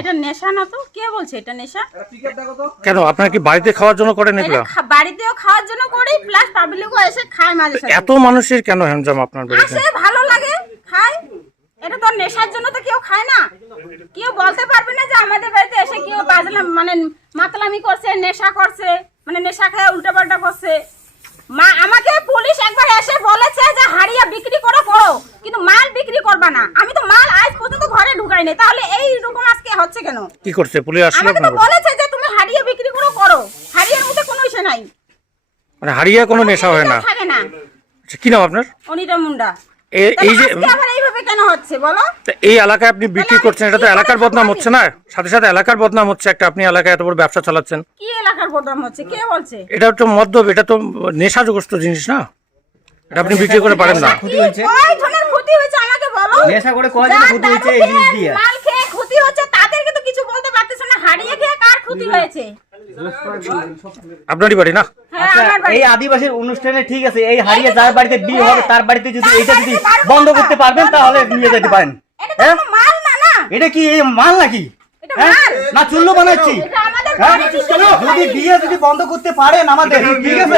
এটা নেশা না তো? কে বলছে এটা নেশা? কেন আপনারা কি বাড়িতে খাওয়ার জন্য করেন এগুলো? বাড়িতেও খাওয়ার জন্য করি, প্লাস পাবলিকও এসে খায় মাঝে সাঝে। এত মানুষের কেন হ্যামজাম আপনার বাড়িতে? আসে, ভালো লাগে, খায়। এটা তো নেশার জন্য তো কেউ খায় না। কেউ বলতে পারবে না যে আমাদের বাড়িতে এসে কেউ বাজলাম মানে মাতলামি করছে, নেশা করছে, মানে নেশা খেয়ে উল্টাপাল্টা করছে। মা আমাকে পুলিশ একবার এসে বলেছে যে হাড়িয়া বিক্রি করো, কিন্তু মাল বিক্রি করবা না। আমি তো মাল আজ পর্যন্ত ঘরে ঢুকাই নাই, তাহলে এই রকম আজকে হচ্ছে কেন? কি করছে পুলিশ আসলো? আমাকে তো বলেছে যে তুমি হাড়িয়া বিক্রি করো। হাড়িয়ার মধ্যে কোনো ইসে নাই, মানে হাড়িয়া কোনো নেশা হয় না। থাকে না। আচ্ছা, কি নাম আপনার? অনিতা মুন্ডা। এই যে আবার এইভাবে কেন হচ্ছে বলো? এই এলাকায় আপনি বিক্রি করছেন, এটা তো এলাকার বদনাম হচ্ছে না? সাথে সাথে এলাকার বদনাম হচ্ছে। একটা আপনি এলাকায় এত বড় ব্যবসা চালাচ্ছেন, কি এলাকার বদনাম হচ্ছে? কে বলছে? এটা তো মদ্যপ, এটা তো নেশাগ্রস্ত জিনিস না, এটা আপনি বিক্রি করে পারেন না। ক্ষতি হয়েছে, কয় জনের ক্ষতি হয়েছে আমাকে বলো? নেশা করে কয়জন ক্ষতি হয়েছে এই জিনিস দিয়ে? মাল খেয়ে ক্ষতি হচ্ছে, তাদেরকে তো কিছু বলতে পারতেছ না। হাড়িয়ে খেয়ে কার ক্ষতি হয়েছে? আপনারই বাড়ি না? হ্যাঁ, আচ্ছা, আমার বাড়ি। এই আদিবাসীর অনুষ্ঠানে ঠিক আছে, এই হারিয়ে যার বাড়িতে বিয়ে হবে তার বাড়িতে যদি এইটা যদি বন্ধ করতে পারবেন তাহলে নিয়ে যেতে পারেন। এটা তো কোনো মাল না, না এটা কি এই মাল নাকি? এটা হ্যাঁ? মাল না চুল্লু বানাচ্ছি? এটা আমাদের হ্যাঁ? বাড়ির যদি বিয়ে যদি বন্ধ করতে পারেন আমাদের, ঠিক আছে।